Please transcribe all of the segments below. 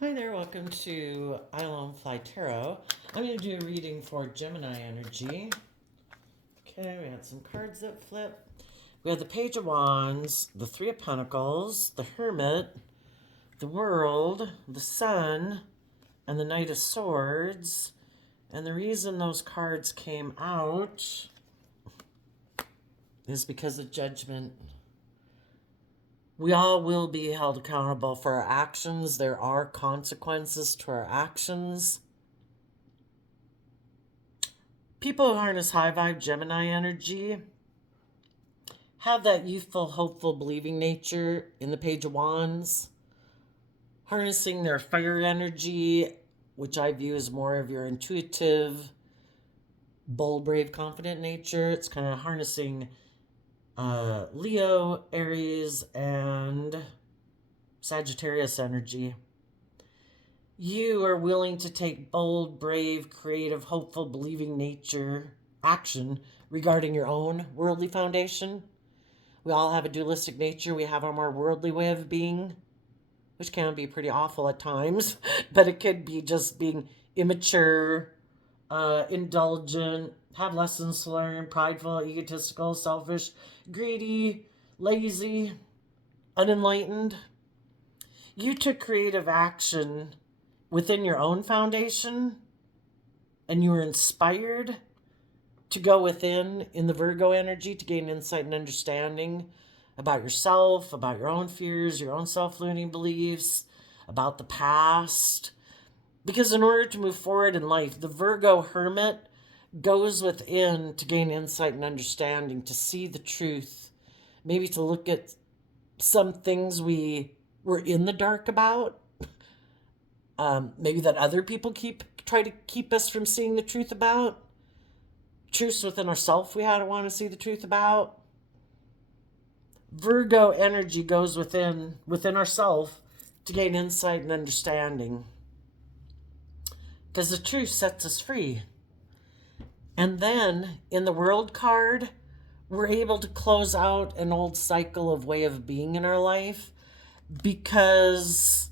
Hi there, welcome to I Alone Fly Tarot. I'm going to do a reading for Gemini energy. Okay, we had some cards that flip. We have the Page of Wands, the Three of Pentacles, the Hermit, the World, the Sun, and the Knight of Swords. And the reason those cards came out is because of judgment. We all will be held accountable for our actions. There are consequences to our actions. People who harness high vibe Gemini energy have that youthful, hopeful, believing nature in the Page of Wands, harnessing their fire energy, which I view as more of your intuitive, bold, brave, confident nature. It's kind of harnessing Leo, Aries, and Sagittarius energy. You are willing to take bold, brave, creative, hopeful, believing nature action regarding your own worldly foundation. We all have a dualistic nature. We have our more worldly way of being, which can be pretty awful at times, but it could be just being immature, indulgent, have lessons to learn, prideful, egotistical, selfish, greedy, lazy, unenlightened. You took creative action within your own foundation, and you were inspired to go within in the Virgo energy to gain insight and understanding about yourself, about your own fears, your own self-limiting beliefs, about the past. Because in order to move forward in life, the Virgo hermit goes within to gain insight and understanding, to see the truth, maybe to look at some things we were in the dark about, maybe that other people try to keep us from seeing the truth about, truths within ourselves we had to want to see the truth about. Virgo energy goes within ourselves to gain insight and understanding, because the truth sets us free. And then in the World card, we're able to close out an old cycle of way of being in our life, because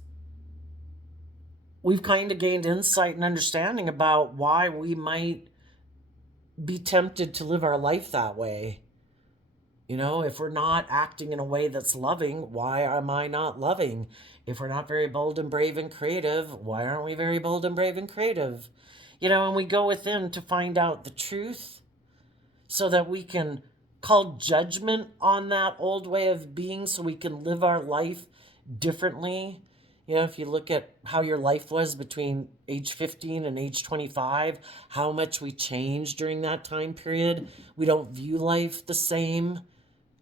we've kind of gained insight and understanding about why we might be tempted to live our life that way. You know, if we're not acting in a way that's loving, why am I not loving? If we're not very bold and brave and creative, why aren't we very bold and brave and creative? You know, and we go within to find out the truth so that we can call judgment on that old way of being, so we can live our life differently. You know, if you look at how your life was between age 15 and age 25, how much we changed during that time period. We don't view life the same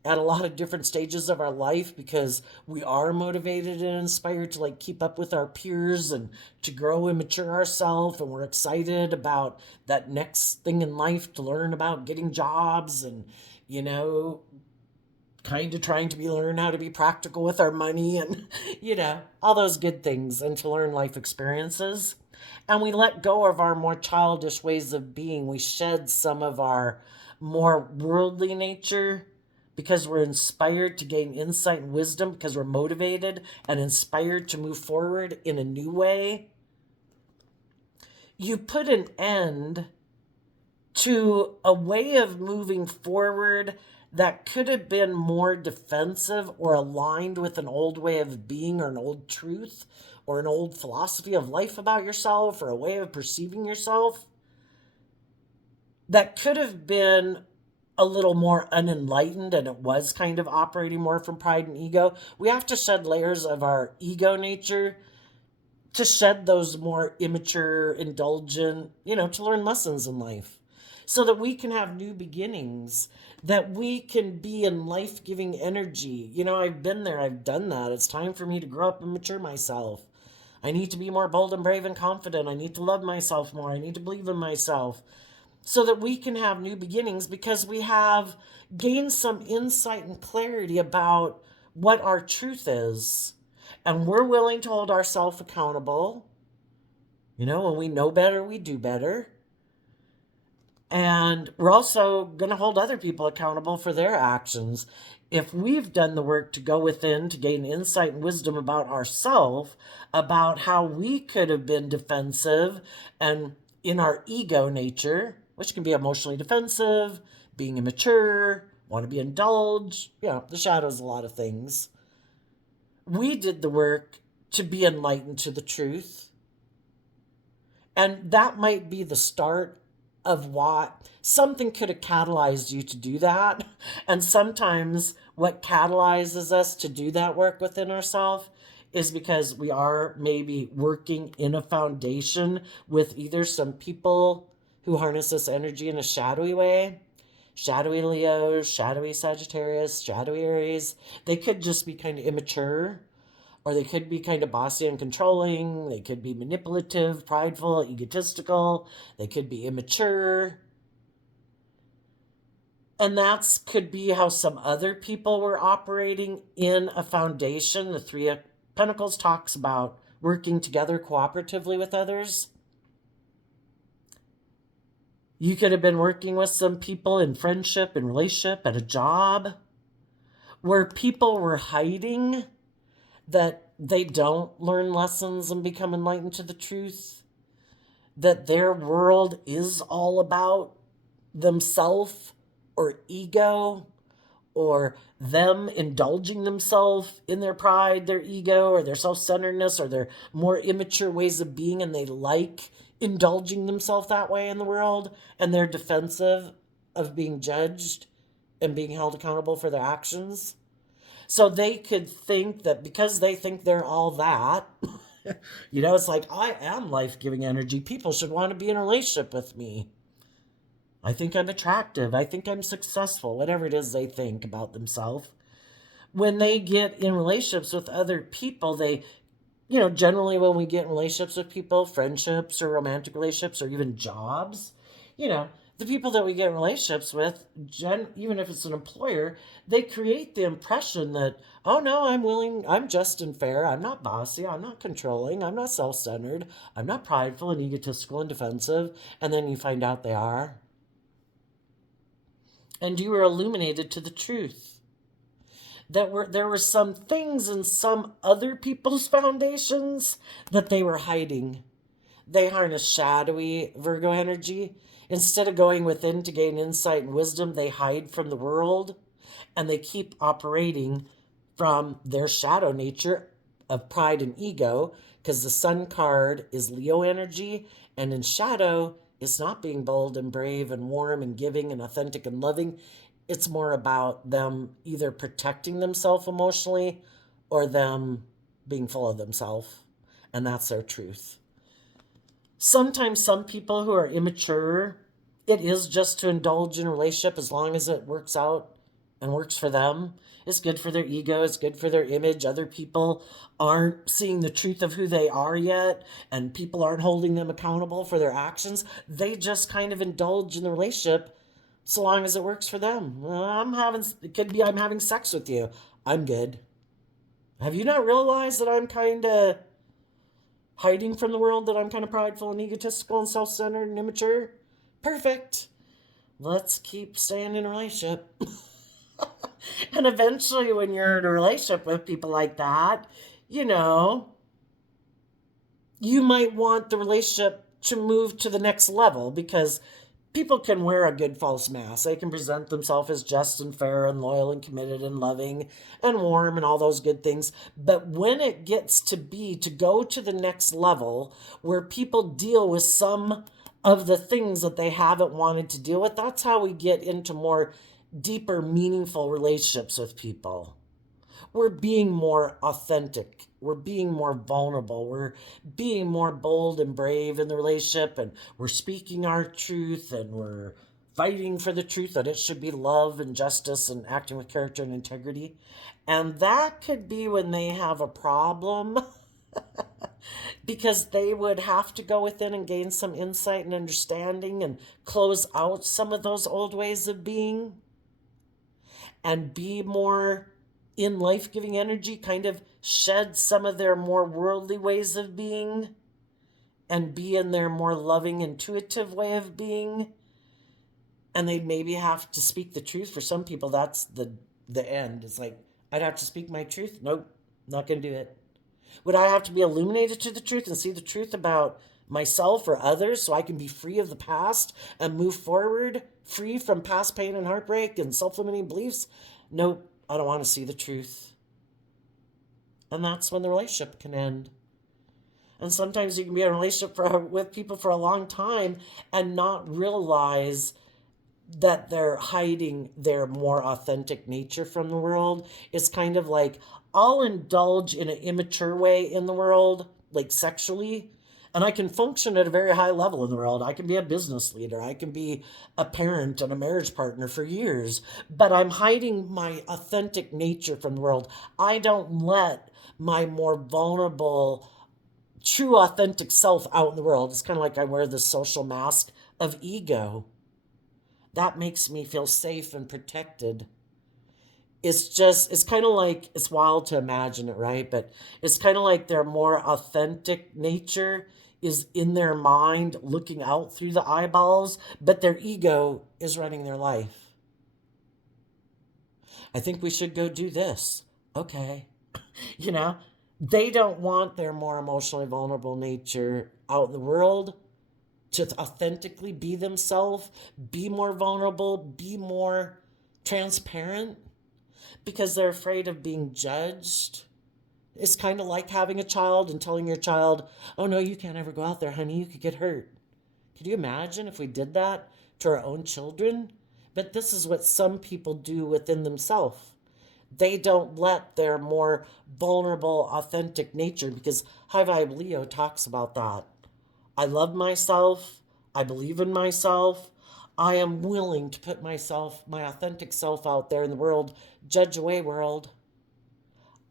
at a lot of different stages of our life, because we are motivated and inspired to keep up with our peers and to grow and mature ourselves, and we're excited about that next thing in life, to learn about getting jobs and, you know, kind of trying to learn how to be practical with our money and, all those good things, and to learn life experiences. And we let go of our more childish ways of being. We shed some of our more worldly nature, because we're inspired to gain insight and wisdom, because we're motivated and inspired to move forward in a new way. You put an end to a way of moving forward that could have been more defensive or aligned with an old way of being, or an old truth, or an old philosophy of life about yourself, or a way of perceiving yourself that could have been a little more unenlightened, and it was kind of operating more from pride and ego. We have to shed layers of our ego nature to shed those more immature, indulgent, to learn lessons in life, so that we can have new beginnings, that we can be in life-giving energy. I've been there, I've done that. It's time for me to grow up and mature myself. I need to be more bold and brave and confident. I need to love myself more. I need to believe in myself, so that we can have new beginnings, because we have gained some insight and clarity about what our truth is. And we're willing to hold ourselves accountable. When we know better, we do better. And we're also going to hold other people accountable for their actions. If we've done the work to go within to gain insight and wisdom about ourselves, about how we could have been defensive and in our ego nature, which can be emotionally defensive, being immature, want to be indulged, the shadows, a lot of things. We did the work to be enlightened to the truth. And that might be the start of what something could have catalyzed you to do that. And sometimes what catalyzes us to do that work within ourselves is because we are maybe working in a foundation with either some people who harness this energy in a shadowy way. Shadowy Leo, shadowy Sagittarius, shadowy Aries. They could just be kind of immature, or they could be kind of bossy and controlling. They could be manipulative, prideful, egotistical. They could be immature. And that could be how some other people were operating in a foundation. The Three of Pentacles talks about working together cooperatively with others. You could have been working with some people in friendship, in relationship, at a job, where people were hiding that they don't learn lessons and become enlightened to the truth, that their world is all about themselves or ego, or them indulging themselves in their pride, their ego, or their self-centeredness, or their more immature ways of being, and they like indulging themselves that way in the world, and they're defensive of being judged and being held accountable for their actions. So they could think that because they think they're all that, it's like, I am life-giving energy. People should want to be in a relationship with me. I think I'm attractive. I think I'm successful, whatever it is they think about themselves. When they get in relationships with other people, they, generally when we get in relationships with people, friendships or romantic relationships or even jobs, the people that we get in relationships with, even if it's an employer, they create the impression that, oh no, I'm just and fair, I'm not bossy, I'm not controlling, I'm not self-centered, I'm not prideful and egotistical and defensive, and then you find out they are. And you were illuminated to the truth. There were some things in some other people's foundations that they were hiding. They harness shadowy Virgo energy. Instead of going within to gain insight and wisdom, they hide from the world, and they keep operating from their shadow nature of pride and ego, because the Sun card is Leo energy, and in shadow, it's not being bold and brave and warm and giving and authentic and loving. It's more about them either protecting themselves emotionally or them being full of themselves, and that's their truth. Sometimes some people who are immature, it is just to indulge in a relationship as long as it works out and works for them. It's good for their ego. It's good for their image. Other people aren't seeing the truth of who they are yet, and people aren't holding them accountable for their actions. They just kind of indulge in the relationship so long as it works for them. It could be I'm having sex with you. I'm good. Have you not realized that I'm kind of hiding from the world, that I'm kind of prideful and egotistical and self-centered and immature? Perfect. Let's keep staying in a relationship. And eventually when you're in a relationship with people like that, you might want the relationship to move to the next level, because people can wear a good false mask. They can present themselves as just and fair and loyal and committed and loving and warm and all those good things. But when it gets to go to the next level where people deal with some of the things that they haven't wanted to deal with, that's how we get into more deeper, meaningful relationships with people. We're being more authentic. We're being more vulnerable. We're being more bold and brave in the relationship, and we're speaking our truth, and we're fighting for the truth that it should be love and justice and acting with character and integrity. And that could be when they have a problem because they would have to go within and gain some insight and understanding and close out some of those old ways of being and be more in life-giving energy, kind of shed some of their more worldly ways of being and be in their more loving, intuitive way of being. And they'd maybe have to speak the truth. For some people, that's the end. It's like, I'd have to speak my truth. Nope, not going to do it. Would I have to be illuminated to the truth and see the truth about myself or others so I can be free of the past and move forward, free from past pain and heartbreak and self-limiting beliefs? Nope, I don't want to see the truth. And that's when the relationship can end. And sometimes you can be in a relationship with people for a long time and not realize that they're hiding their more authentic nature from the world. It's kind of like, I'll indulge in an immature way in the world, like sexually, and I can function at a very high level in the world. I can be a business leader, I can be a parent and a marriage partner for years, but I'm hiding my authentic nature from the world. I don't let my more vulnerable, true, authentic self out in the world. It's kind of like I wear this social mask of ego. That makes me feel safe and protected. It's kind of like, it's wild to imagine it, right? But it's kind of like their more authentic nature is in their mind looking out through the eyeballs, but their ego is running their life. I think we should go do this. Okay. You know, they don't want their more emotionally vulnerable nature out in the world to authentically be themselves, be more vulnerable, be more transparent, because they're afraid of being judged. It's kind of like having a child and telling your child, oh no, you can't ever go out there, honey, you could get hurt. Could you imagine if we did that to our own children? But this is what some people do within themselves. They don't let their more vulnerable, authentic nature, because High Vibe Leo talks about that. I love myself. I believe in myself. I am willing to put myself, my authentic self out there in the world. Judge away, world.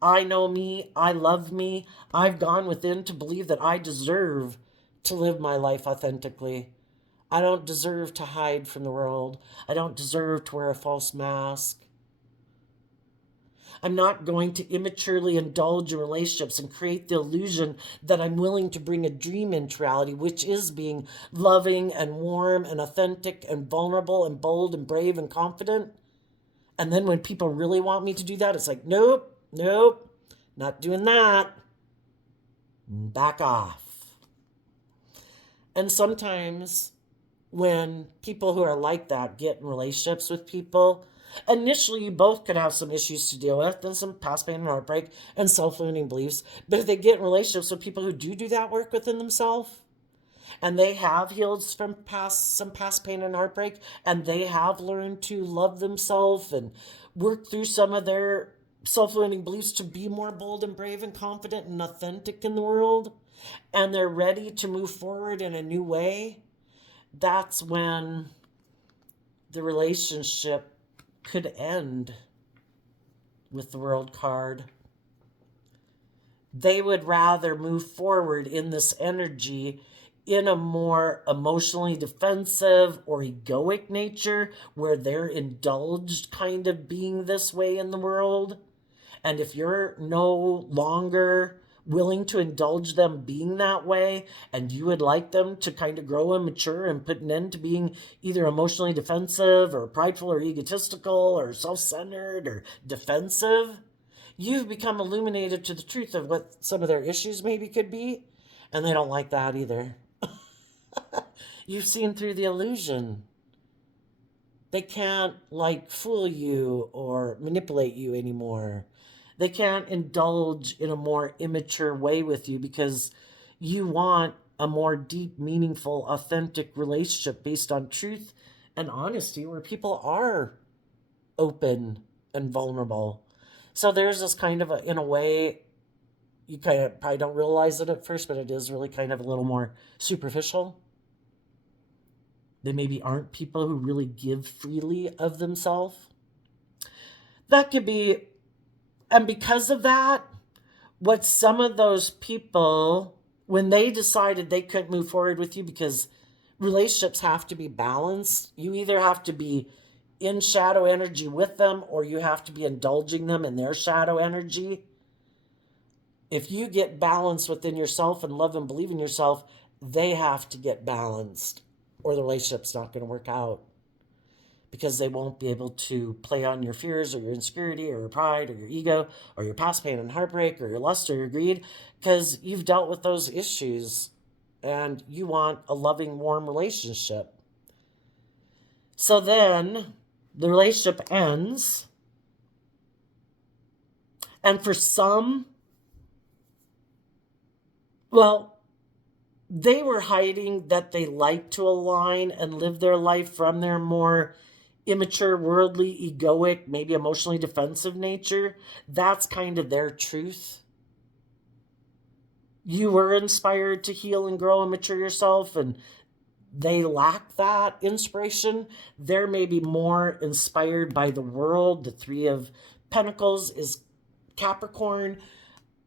I know me. I love me. I've gone within to believe that I deserve to live my life authentically. I don't deserve to hide from the world. I don't deserve to wear a false mask. I'm not going to immaturely indulge in relationships and create the illusion that I'm willing to bring a dream into reality, which is being loving and warm and authentic and vulnerable and bold and brave and confident. And then when people really want me to do that, it's like, nope, nope, not doing that. Back off. And sometimes when people who are like that get in relationships with people, initially you both could have some issues to deal with and some past pain and heartbreak and self-limiting beliefs. But if they get in relationships with people who do that work within themselves, and they have healed from some past pain and heartbreak, and they have learned to love themselves and work through some of their self-limiting beliefs to be more bold and brave and confident and authentic in the world, and they're ready to move forward in a new way, that's when the relationship could end with the World card. They would rather move forward in this energy in a more emotionally defensive or egoic nature, where they're indulged kind of being this way in the world. And if you're no longer willing to indulge them being that way, and you would like them to kind of grow and mature and put an end to being either emotionally defensive or prideful or egotistical or self-centered or defensive, you've become illuminated to the truth of what some of their issues maybe could be, and they don't like that either. You've seen through the illusion. They can't fool you or manipulate you anymore. They can't indulge in a more immature way with you, because you want a more deep, meaningful, authentic relationship based on truth and honesty, where people are open and vulnerable. So there's this kind of in a way, you kind of probably don't realize it at first, but it is really kind of a little more superficial. They maybe aren't people who really give freely of themselves. That could be. And because of that, what some of those people, when they decided they couldn't move forward with you, because relationships have to be balanced, you either have to be in shadow energy with them, or you have to be indulging them in their shadow energy. If you get balance within yourself and love and believe in yourself, they have to get balanced, or the relationship's not going to work out. because they won't be able to play on your fears or your insecurity or your pride or your ego or your past pain and heartbreak or your lust or your greed, because you've dealt with those issues and you want a loving, warm relationship. So then the relationship ends. And for some, well, they were hiding that they like to align and live their life from their more immature, worldly, egoic, maybe emotionally defensive nature. That's kind of their truth. You were inspired to heal and grow and mature yourself, and they lack that inspiration. They're maybe more inspired by the world. The Three of Pentacles is Capricorn,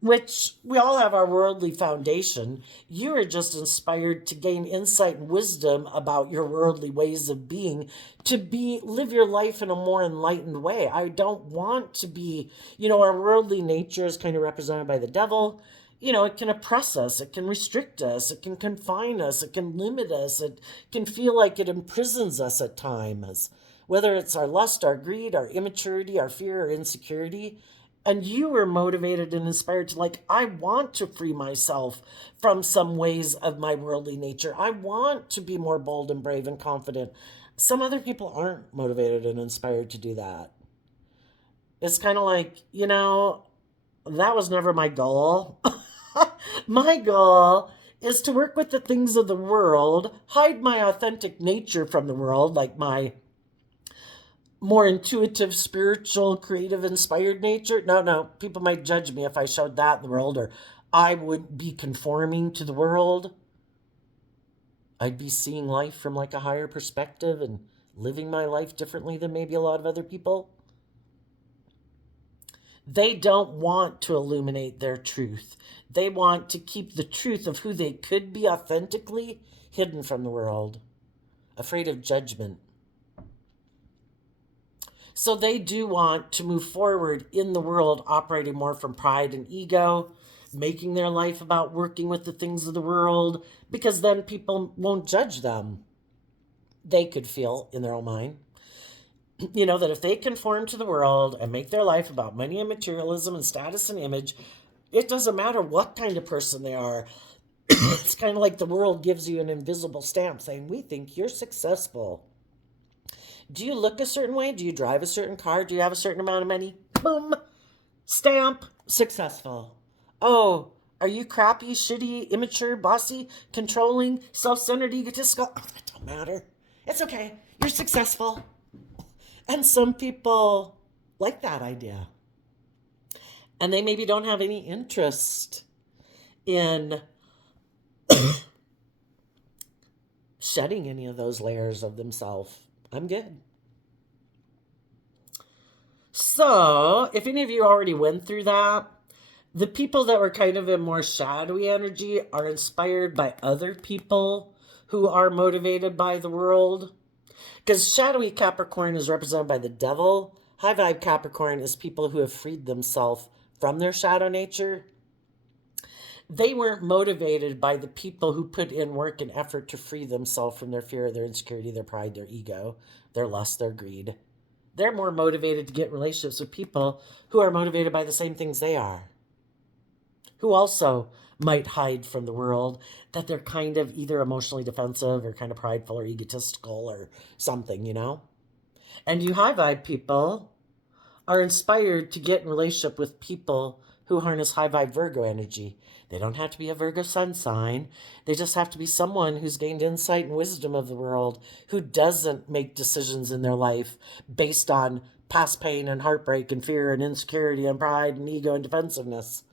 which we all have our worldly foundation. You are just inspired to gain insight and wisdom about your worldly ways of being, to live your life in a more enlightened way. I don't want to be, our worldly nature is kind of represented by the devil. It can oppress us, it can restrict us, it can confine us, it can limit us, it can feel like it imprisons us at times, whether it's our lust, our greed, our immaturity, our fear, or insecurity. And you were motivated and inspired to, I want to free myself from some ways of my worldly nature. I want to be more bold and brave and confident. Some other people aren't motivated and inspired to do that. It's kind of like, that was never my goal. My goal is to work with the things of the world, hide my authentic nature from the world, like my more intuitive, spiritual, creative, inspired nature. No, people might judge me if I showed that in the world, or I would be conforming to the world. I'd be seeing life from a higher perspective and living my life differently than maybe a lot of other people. They don't want to illuminate their truth. They want to keep the truth of who they could be authentically hidden from the world, afraid of judgment. So they do want to move forward in the world, operating more from pride and ego, making their life about working with the things of the world, because then people won't judge them. They could feel in their own mind, that if they conform to the world and make their life about money and materialism and status and image, it doesn't matter what kind of person they are. It's kind of like the world gives you an invisible stamp saying, we think you're successful. Do you look a certain way? Do you drive a certain car? Do you have a certain amount of money? Boom. Stamp. Successful. Oh, are you crappy, shitty, immature, bossy, controlling, self-centered, egotistical? Oh, that don't matter. It's okay. You're successful. And some people like that idea. And they maybe don't have any interest in shedding any of those layers of themselves. I'm good. So, if any of you already went through that, the people that were kind of in more shadowy energy are inspired by other people who are motivated by the world. Because shadowy Capricorn is represented by the devil. High vibe Capricorn is people who have freed themselves from their shadow nature. They weren't motivated by the people who put in work and effort to free themselves from their fear, their insecurity, their pride, their ego, their lust, their greed. They're more motivated to get relationships with people who are motivated by the same things they are, who also might hide from the world, that they're kind of either emotionally defensive or kind of prideful or egotistical or something, And you high vibe people are inspired to get in relationship with people who harness high vibe Virgo energy. They don't have to be a Virgo sun sign. They just have to be someone who's gained insight and wisdom of the world, who doesn't make decisions in their life based on past pain and heartbreak and fear and insecurity and pride and ego and defensiveness.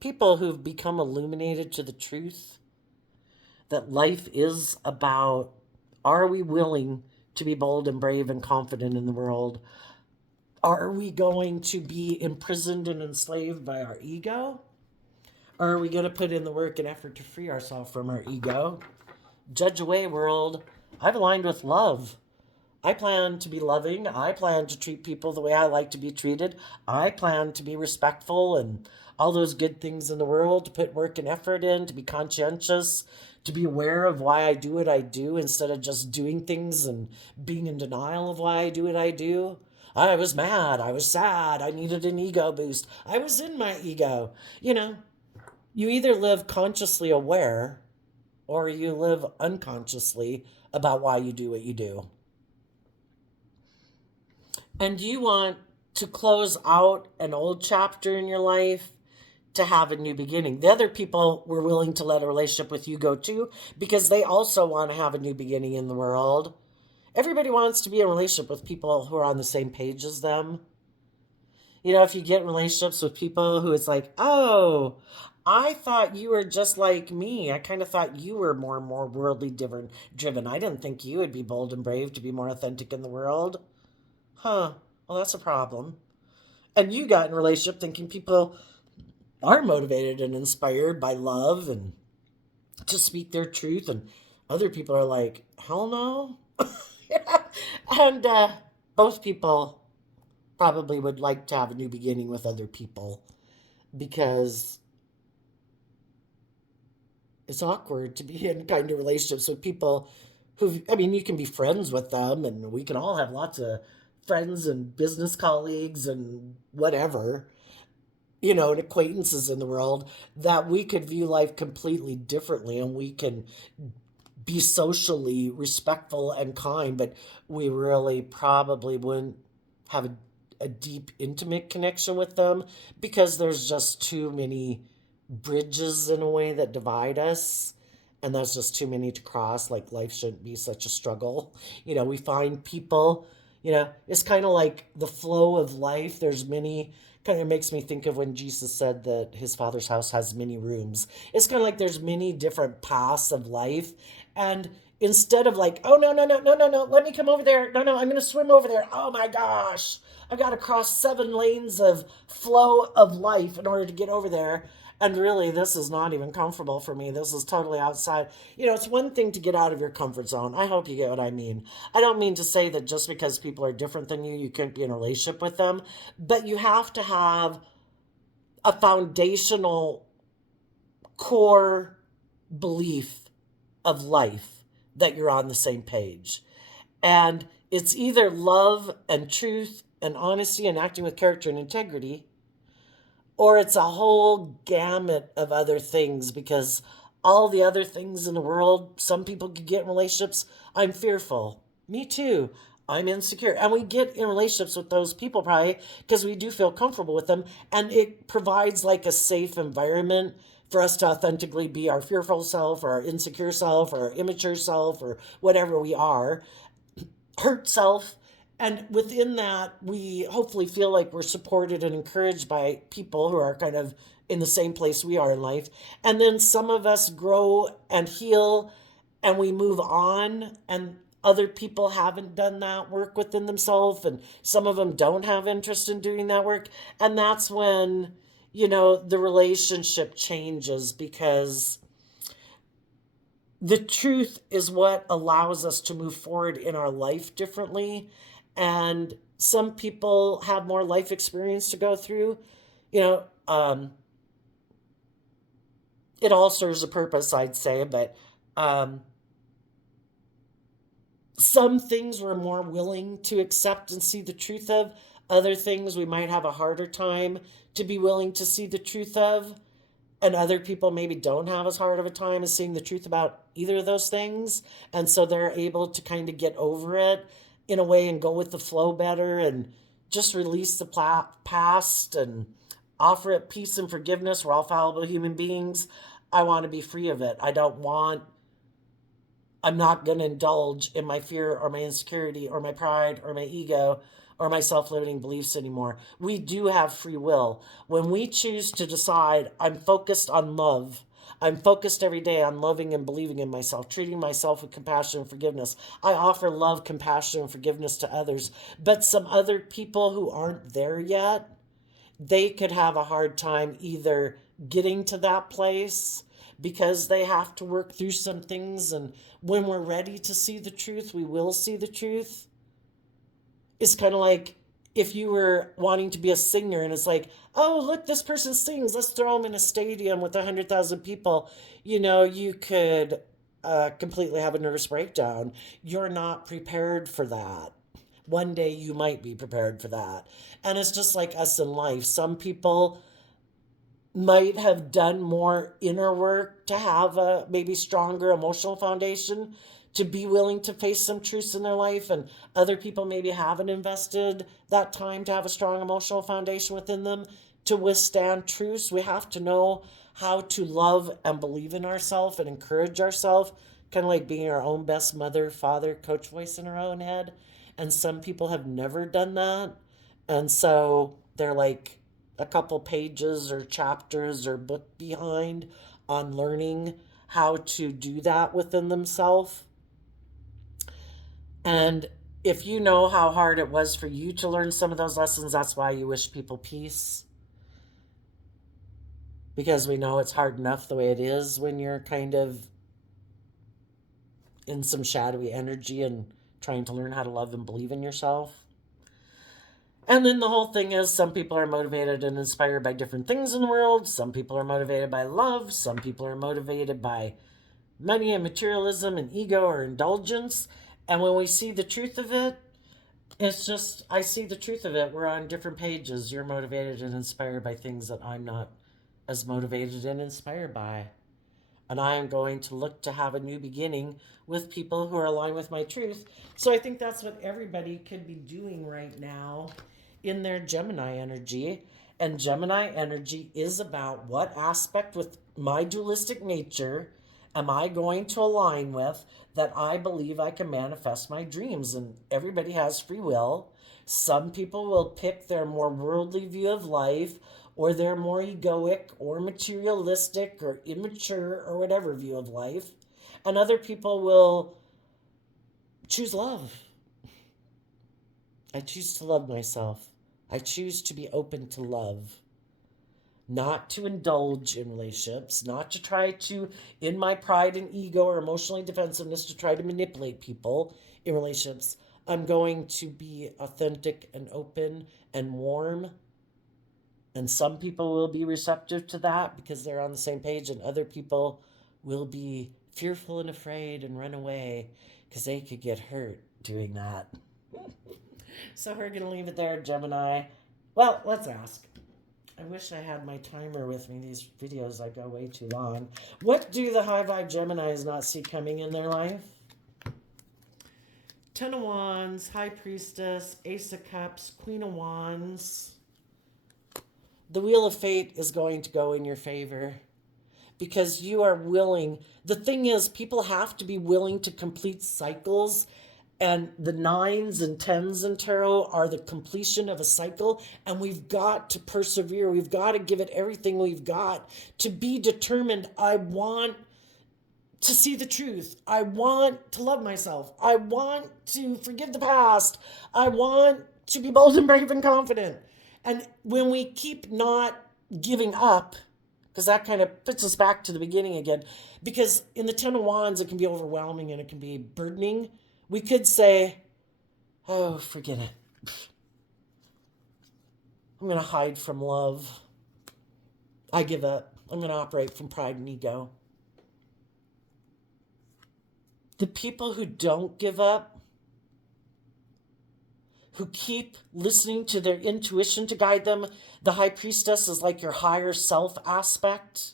People who've become illuminated to the truth that life is about, are we willing to be bold and brave and confident in the world? Are we going to be imprisoned and enslaved by our ego? Or are we going to put in the work and effort to free ourselves from our ego? Judge away, world. I've aligned with love. I plan to be loving. I plan to treat people the way I like to be treated. I plan to be respectful and all those good things in the world, to put work and effort in, to be conscientious, to be aware of why I do what I do instead of just doing things and being in denial of why I do what I do. I was mad. I was sad. I needed an ego boost. I was in my ego. You know, you either live consciously aware or you live unconsciously about why you do what you do. And you want to close out an old chapter in your life to have a new beginning. The other people were willing to let a relationship with you go too because they also want to have a new beginning in the world. Everybody wants to be in a relationship with people who are on the same page as them. You know, if you get in relationships with people who it's like, oh, I thought you were just like me. I kind of thought you were more worldly driven. I didn't think you would be bold and brave to be more authentic in the world. Huh. Well, that's a problem. And you got in a relationship thinking people are motivated and inspired by love and to speak their truth, and other people are like, hell no. And both people probably would like to have a new beginning with other people because it's awkward to be in kind of relationships with people who, I mean, you can be friends with them, and we can all have lots of friends and business colleagues and whatever, you know, and acquaintances in the world that we could view life completely differently, and we can be socially respectful and kind, but we really probably wouldn't have a deep, intimate connection with them because there's just too many bridges in a way that divide us. And that's just too many to cross. Like, life shouldn't be such a struggle. You know, we find people, you know, it's kind of like the flow of life. There's many, kind of makes me think of when Jesus said that his father's house has many rooms. It's kind of like there's many different paths of life. And instead of like, oh, no, let me come over there. No, I'm going to swim over there. Oh my gosh. I've got to cross 7 lanes of flow of life in order to get over there. And really, this is not even comfortable for me. This is totally outside. You know, it's one thing to get out of your comfort zone. I hope you get what I mean. I don't mean to say that just because people are different than you can't be in a relationship with them. But you have to have a foundational core belief of life that you're on the same page. And it's either love and truth and honesty and acting with character and integrity, or it's a whole gamut of other things, because all the other things in the world, some people could get in relationships. I'm fearful. Me too. I'm insecure. And we get in relationships with those people probably because we do feel comfortable with them. And it provides like a safe environment for us to authentically be our fearful self or our insecure self or our immature self or whatever we are, hurt self. And within that, we hopefully feel like we're supported and encouraged by people who are kind of in the same place we are in life. And then some of us grow and heal and we move on, and other people haven't done that work within themselves, and some of them don't have interest in doing that work. And that's when, you know, the relationship changes, because the truth is what allows us to move forward in our life differently. And some people have more life experience to go through. You know, it all serves a purpose, I'd say, but some things we're more willing to accept and see the truth of. Other things we might have a harder time to be willing to see the truth of. And other people maybe don't have as hard of a time as seeing the truth about either of those things. And so they're able to kind of get over it in a way and go with the flow better and just release the past and offer it peace and forgiveness. We're all fallible human beings. I want to be free of it. I'm not going to indulge in my fear or my insecurity or my pride or my ego or my self-limiting beliefs anymore. We do have free will. When we choose to decide, I'm focused on love, I'm focused every day on loving and believing in myself, treating myself with compassion and forgiveness. I offer love, compassion, and forgiveness to others. But some other people who aren't there yet, they could have a hard time either getting to that place because they have to work through some things. And when we're ready to see the truth, we will see the truth. is kind of like if you were wanting to be a singer and it's like, oh, look, this person sings. Let's throw them in a stadium with 100,000 people. You could completely have a nervous breakdown. You're not prepared for that. One day you might be prepared for that. And it's just like us in life. Some people might have done more inner work to have a maybe stronger emotional foundation to be willing to face some truths in their life, and other people maybe haven't invested that time to have a strong emotional foundation within them to withstand truths. We have to know how to love and believe in ourselves and encourage ourselves, kind of like being our own best mother, father, coach voice in our own head. And some people have never done that, and so they're like a couple pages or chapters or book behind on learning how to do that within themselves. And if you know how hard it was for you to learn some of those lessons, that's why you wish people peace. Because we know it's hard enough the way it is when you're kind of in some shadowy energy and trying to learn how to love and believe in yourself. And then the whole thing is some people are motivated and inspired by different things in the world. Some people are motivated by love. Some people are motivated by money and materialism and ego or indulgence. And when we see the truth of it, it's just, I see the truth of it. We're on different pages. You're motivated and inspired by things that I'm not as motivated and inspired by. And I am going to look to have a new beginning with people who are aligned with my truth. So I think that's what everybody could be doing right now in their Gemini energy. And Gemini energy is about what aspect with my dualistic nature am I going to align with that I believe I can manifest my dreams. And everybody has free will. Some people will pick their more worldly view of life, or their more egoic or materialistic or immature or whatever view of life. And other people will choose love. I choose to love myself. I choose to be open to love. Not to indulge in relationships, not to try to, in my pride and ego or emotionally defensiveness, to try to manipulate people in relationships. I'm going to be authentic and open and warm. And some people will be receptive to that because they're on the same page, and other people will be fearful and afraid and run away because they could get hurt doing that. So we're going to leave it there, Gemini. Well, let's ask. I wish I had my timer with me. These videos, I go way too long. What do the high vibe Geminis not see coming in their life? Ten of Wands, High Priestess, Ace of Cups, Queen of Wands. The Wheel of Fate is going to go in your favor because you are willing. The thing is, people have to be willing to complete cycles, and the 9s and 10s in tarot are the completion of a cycle, and we've got to persevere. We've got to give it everything we've got to be determined. I want to see the truth. I want to love myself. I want to forgive the past. I want to be bold and brave and confident. And when we keep not giving up, because that kind of puts us back to the beginning again, because in the Ten of Wands, it can be overwhelming and it can be burdening. We could say, oh, forget it. I'm going to hide from love. I give up. I'm going to operate from pride and ego. The people who don't give up, who keep listening to their intuition to guide them, the High Priestess is like your higher self aspect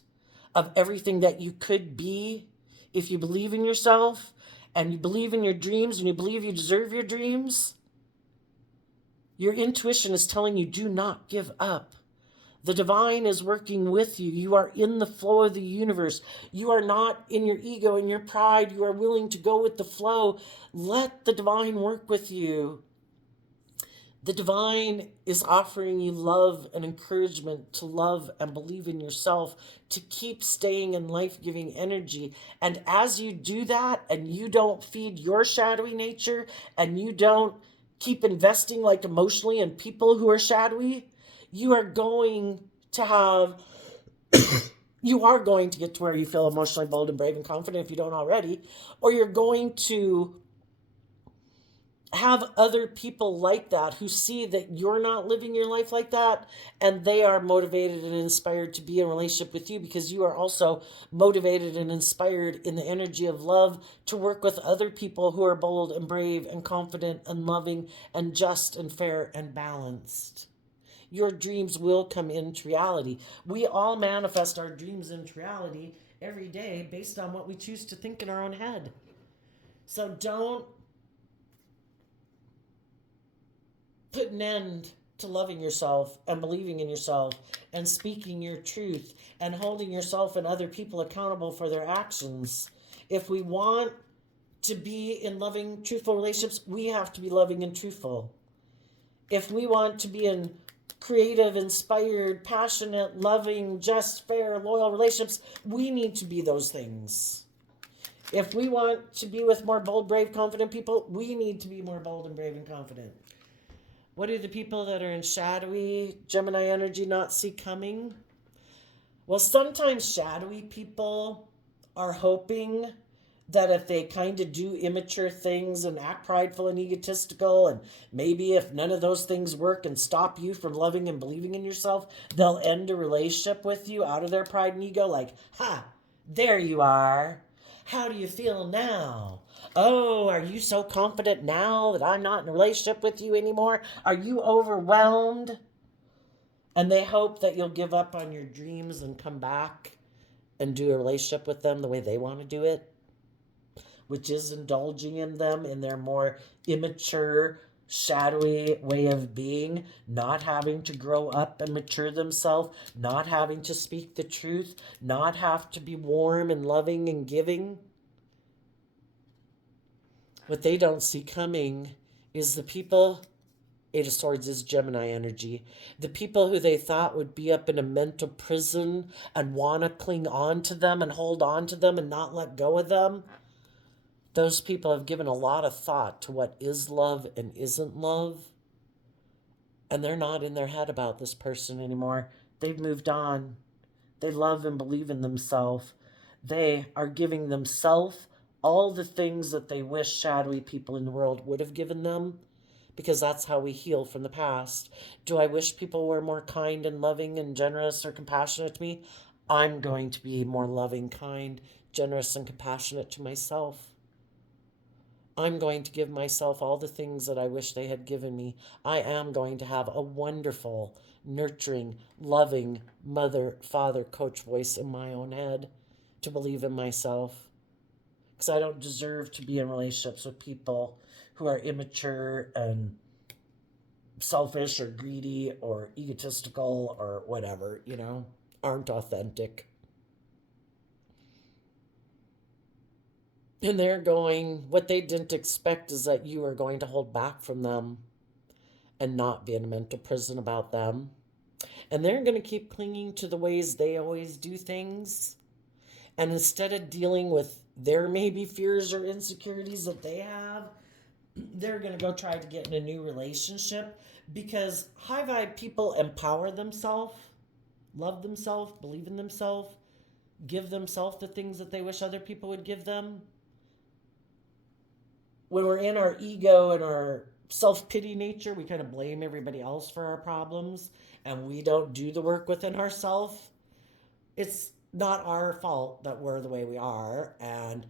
of everything that you could be if you believe in yourself and you believe in your dreams and you believe you deserve your dreams. Your intuition is telling you, do not give up. The divine is working with you. You are in the flow of the universe. You are not in your ego and your pride. You are willing to go with the flow. Let the divine work with you. The divine is offering you love and encouragement to love and believe in yourself, to keep staying in life-giving energy. And as you do that, and you don't feed your shadowy nature, and you don't keep investing like emotionally in people who are shadowy, you are going to have, you are going to get to where you feel emotionally bold and brave and confident if you don't already, or you're going to have other people like that who see that you're not living your life like that, and they are motivated and inspired to be in a relationship with you because you are also motivated and inspired in the energy of love to work with other people who are bold and brave and confident and loving and just and fair and balanced. Your dreams will come into reality. We all manifest our dreams into reality every day based on what we choose to think in our own head. So don't put an end to loving yourself and believing in yourself and speaking your truth and holding yourself and other people accountable for their actions. If we want to be in loving, truthful relationships, we have to be loving and truthful. If we want to be in creative, inspired, passionate, loving, just, fair, loyal relationships, we need to be those things. If we want to be with more bold, brave, confident people, we need to be more bold and brave and confident. What do the people that are in shadowy Gemini energy not see coming? Well, sometimes shadowy people are hoping that if they kind of do immature things and act prideful and egotistical, and maybe if none of those things work and stop you from loving and believing in yourself, they'll end a relationship with you out of their pride and ego, like, ha, there you are. How do you feel now? Oh, are you so confident now that I'm not in a relationship with you anymore? Are you overwhelmed? And they hope that you'll give up on your dreams and come back and do a relationship with them the way they want to do it, which is indulging in them in their more immature, shadowy way of being, not having to grow up and mature themselves, not having to speak the truth, not have to be warm and loving and giving. What they don't see coming is the people, Eight of Swords is Gemini energy, the people who they thought would be up in a mental prison and want to cling on to them and hold on to them and not let go of them. Those people have given a lot of thought to what is love and isn't love. And they're not in their head about this person anymore. They've moved on. They love and believe in themselves. They are giving themselves all the things that they wish shadowy people in the world would have given them, because that's how we heal from the past. Do I wish people were more kind and loving and generous or compassionate to me? I'm going to be more loving, kind, generous, and compassionate to myself. I'm going to give myself all the things that I wish they had given me. I am going to have a wonderful, nurturing, loving mother, father, coach voice in my own head to believe in myself. Because I don't deserve to be in relationships with people who are immature and selfish or greedy or egotistical or whatever, aren't authentic. And they're going, what they didn't expect is that you are going to hold back from them and not be in a mental prison about them. And they're going to keep clinging to the ways they always do things. And instead of dealing with their maybe fears or insecurities that they have, they're going to go try to get in a new relationship, because high vibe people empower themselves, love themselves, believe in themselves, give themselves the things that they wish other people would give them. When we're in our ego and our self-pity nature, we kind of blame everybody else for our problems, and we don't do the work within ourselves. It's not our fault that we're the way we are, and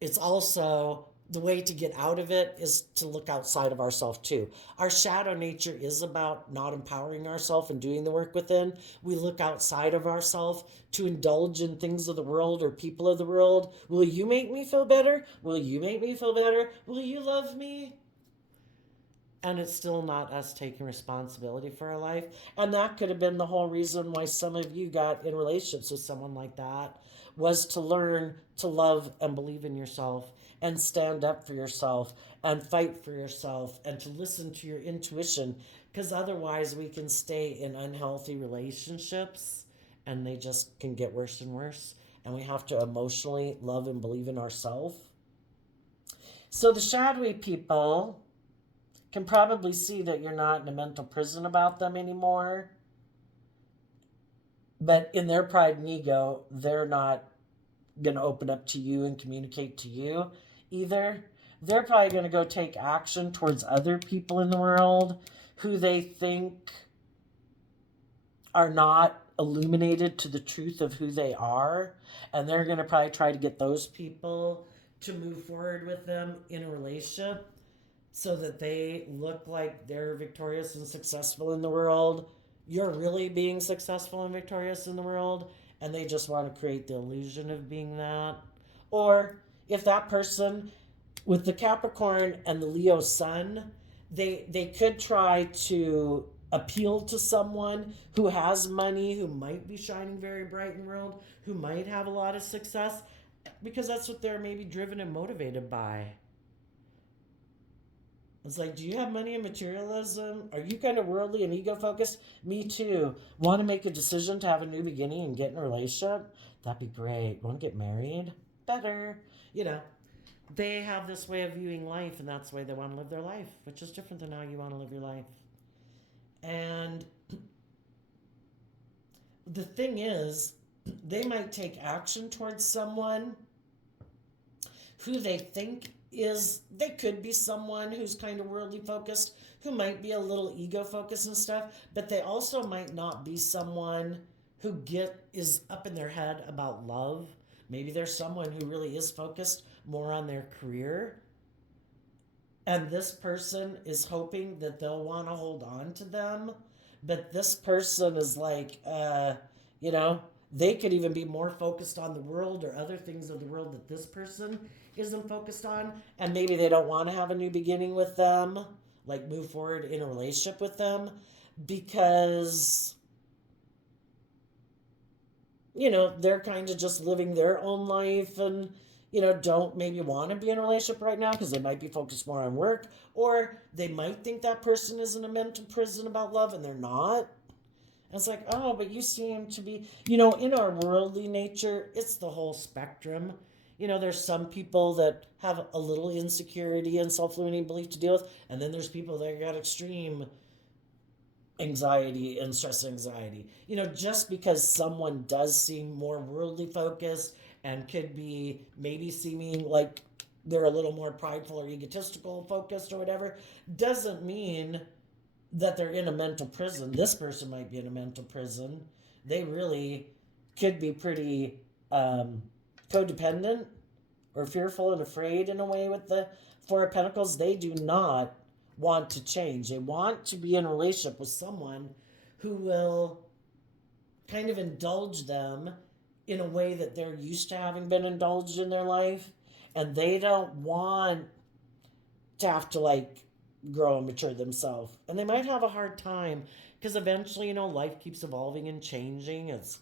it's also the way to get out of it is to look outside of ourselves too. Our shadow nature is about not empowering ourselves and doing the work within. We look outside of ourselves to indulge in things of the world or people of the world. Will you make me feel better? Will you make me feel better? Will you love me? And it's still not us taking responsibility for our life. And that could have been the whole reason why some of you got in relationships with someone like that, was to learn to love and believe in yourself and stand up for yourself and fight for yourself and to listen to your intuition, because otherwise we can stay in unhealthy relationships and they just can get worse and worse, and we have to emotionally love and believe in ourselves. So the shadowy people can probably see that you're not in a mental prison about them anymore, but in their pride and ego, they're not going to open up to you and communicate to you either. they're probably going to go take action towards other people in the world who they think are not illuminated to the truth of who they are. And they're going to probably try to get those people to move forward with them in a relationship so that they look like they're victorious and successful in the world. You're really being successful and victorious in the world, and they just want to create the illusion of being that. Or if that person with the Capricorn and the Leo sun, they could try to appeal to someone who has money, who might be shining very bright in the world, who might have a lot of success, because that's what they're maybe driven and motivated by. It's like, do you have money and materialism? Are you kind of worldly and ego focused? Me too. Want to make a decision to have a new beginning and get in a relationship? That'd be great. Want to get married? Better. You know, they have this way of viewing life, and that's the way they want to live their life, which is different than how you want to live your life. And the thing is, they might take action towards someone who they think they could be someone who's kind of worldly focused, who might be a little ego focused and stuff, but they also might not be someone who is up in their head about love. Maybe there's someone who really is focused more on their career, and this person is hoping that they'll want to hold on to them, but this person is like, they could even be more focused on the world or other things of the world that this person isn't focused on, and maybe they don't want to have a new beginning with them, like move forward in a relationship with them, because they're kind of just living their own life and don't maybe want to be in a relationship right now because they might be focused more on work, or they might think that person is in a mental prison about love and they're not. And it's like, oh, but you seem to be, in our worldly nature, it's the whole spectrum. There's some people that have a little insecurity and self-limiting belief to deal with, and then there's people that got extreme anxiety and stress anxiety. Just because someone does seem more worldly focused and could be maybe seeming like they're a little more prideful or egotistical focused or whatever, doesn't mean that they're in a mental prison. This person might be in a mental prison. They really could be pretty codependent or fearful and afraid in a way with the Four of Pentacles. They do not want to change. They want to be in a relationship with someone who will kind of indulge them in a way that they're used to having been indulged in their life, and they don't want to have to grow and mature themselves. And they might have a hard time because eventually, life keeps evolving and changing. It's,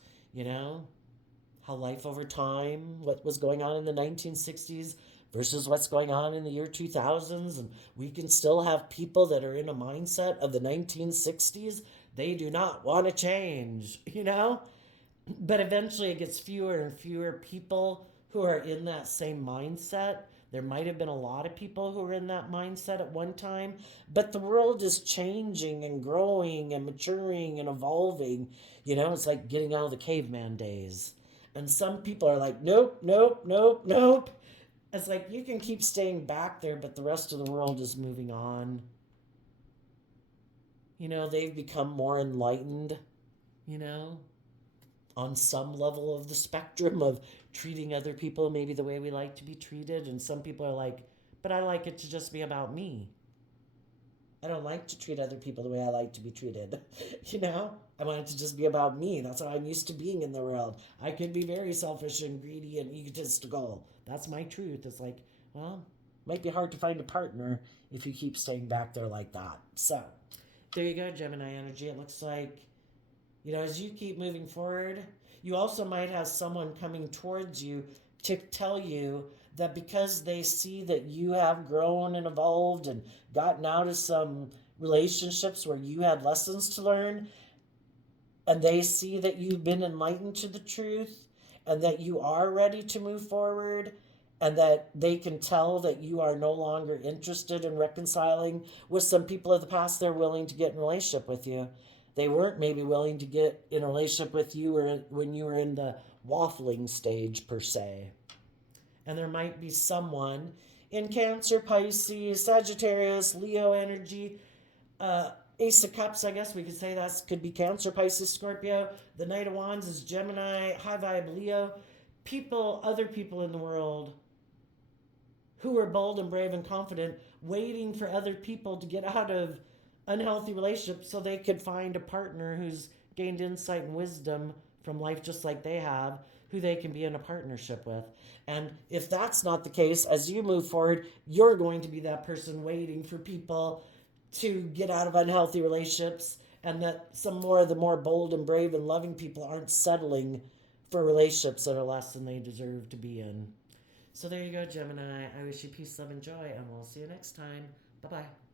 how life over time, what was going on in the 1960s versus what's going on in the year 2000s. And we can still have people that are in a mindset of the 1960s. They do not want to change, But eventually it gets fewer and fewer people who are in that same mindset. There might have been a lot of people who were in that mindset at one time, but the world is changing and growing and maturing and evolving. It's like getting out of the caveman days. And some people are like, nope, nope, nope, nope. It's like you can keep staying back there, but the rest of the world is moving on. They've become more enlightened, on some level of the spectrum of treating other people maybe the way we like to be treated. And some people are like, but I like it to just be about me. I don't like to treat other people the way I like to be treated. I want it to just be about me. That's how I'm used to being in the world. I could be very selfish and greedy and egotistical. That's my truth. It's like, well, it might be hard to find a partner if you keep staying back there like that. So there you go, Gemini energy. It looks like, as you keep moving forward, you also might have someone coming towards you to tell you that because they see that you have grown and evolved and gotten out of some relationships where you had lessons to learn, and they see that you've been enlightened to the truth and that you are ready to move forward, and that they can tell that you are no longer interested in reconciling with some people of the past, they're willing to get in a relationship with you. They weren't maybe willing to get in a relationship with you when you were in the waffling stage, per se. And there might be someone in Cancer, Pisces, Sagittarius, Leo energy. Ace of Cups, I guess we could say that could be Cancer, Pisces, Scorpio. The Knight of Wands is Gemini, high vibe Leo. People, other people in the world who are bold and brave and confident, waiting for other people to get out of unhealthy relationships so they could find a partner who's gained insight and wisdom from life just like they have, who they can be in a partnership with. And if that's not the case, as you move forward, you're going to be that person waiting for people to get out of unhealthy relationships, and that some more of the more bold and brave and loving people aren't settling for relationships that are less than they deserve to be in. So there you go, Gemini. I wish you peace, love, and joy, and we'll see you next time. Bye bye.